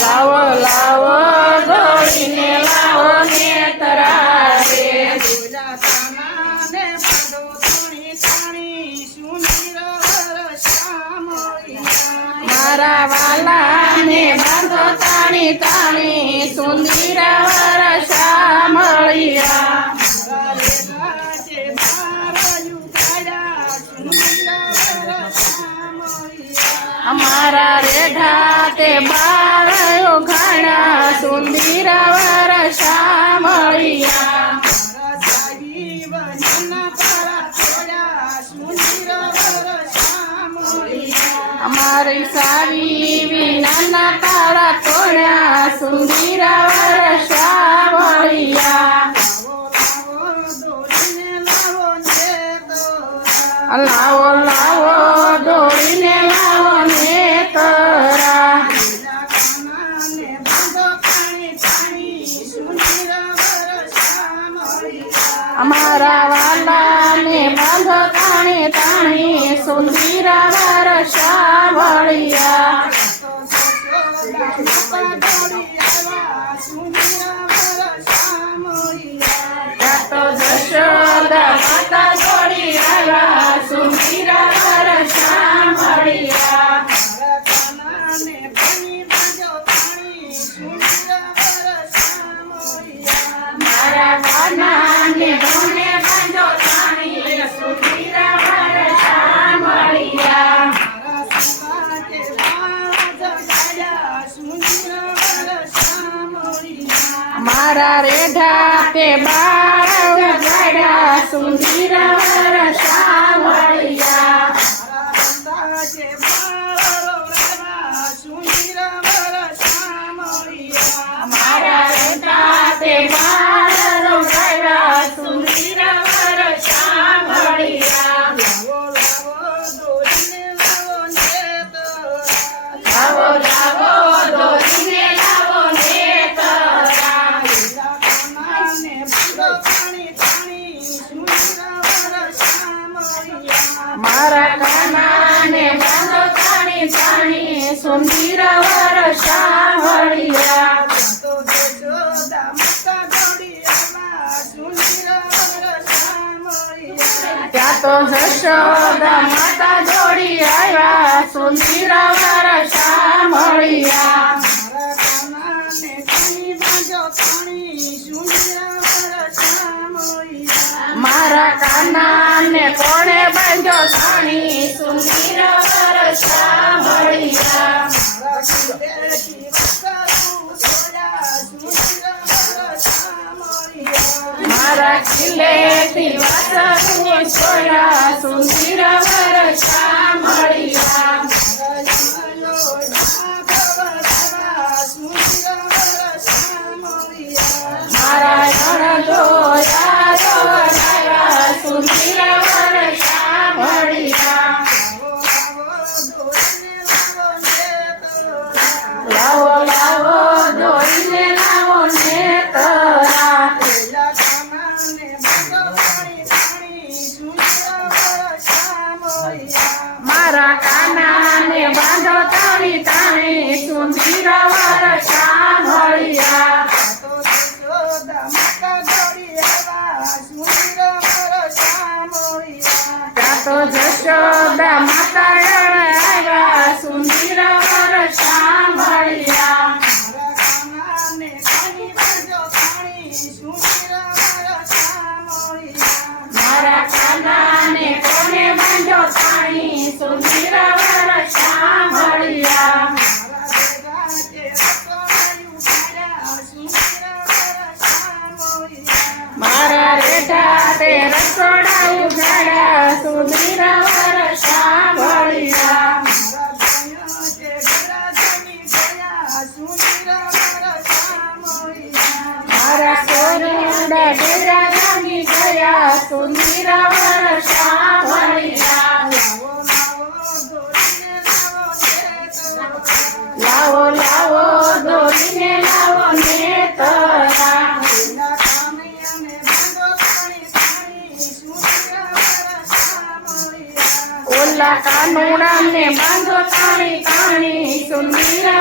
લાવો લાવો દોડીને લાવો નેતરા રે મારા વાલાને બાંધો તાણી તાણી સુંદર વરસા મળ્યા અમારા રેઢા તે બાળો ઘણા સુંદર વરસા મળ્યા અમારી સાવી વિનાના તારા તોડ્યા સુંદર વરસા મળ્યા લાવો લાવો દોડીને લાવો નેતરા અમારા વાલાને બાંધો તાણી તાણી સુંદર વરસા મળ્યા તો જશોદા માતા દોડી આવ્યા સુંદર વરસા મળ્યા મારા કાનાને ગમે બાંધો તાણી સુંદર વરસા મળ્યા મારા રેઢા તે બાળ ગાડ્યા સુંદર વરસા મળ્યા મારા રેઢા તે બાળ ગાડ્યા સુંદર વરસા મળ્યા લાવો લાવો દોડીને લાવો નેતરા મારા કાનાને બાંધો તાણી તાણી સુંદર વરસા મળ્યા ત્યાં તો જશોદા માતા જોડી આવ્યા સુંદર વરસા મળ્યા મારા કાનાને કોણે બાંધો તાણી સુંદર વરસા મળ્યા મારા કિલ્લેથી વાસરું છોડ્યા સુંદર વરસા મળ્યા મારા નણંદો યાદો આવ્યા સુંદર વરસા મળ્યા લાવો લાવો દોડીને લાવો નેતરા મારા કાનાને બાંધો તાણી તાણી સુંદર વરસા મળ્યા ત્યાં તો જશોદા માતા આવ્યા સુંદર વરસા મળ્યા મારા કાનાને કોને બાંધો તાણી સુંદર વરસા મળ્યા મારા રેઢા તે રસોડા ઉઘાડ્યા સુંદર વરસા મળ્યા મારા સોરડા ડેરા જામી ગયા સુંદર વરસા મળ્યા લાવો લાવો દોડીને લાવો નેતરા ઓલા કાનુડાને બાંધો તાણી તાણી સુંદર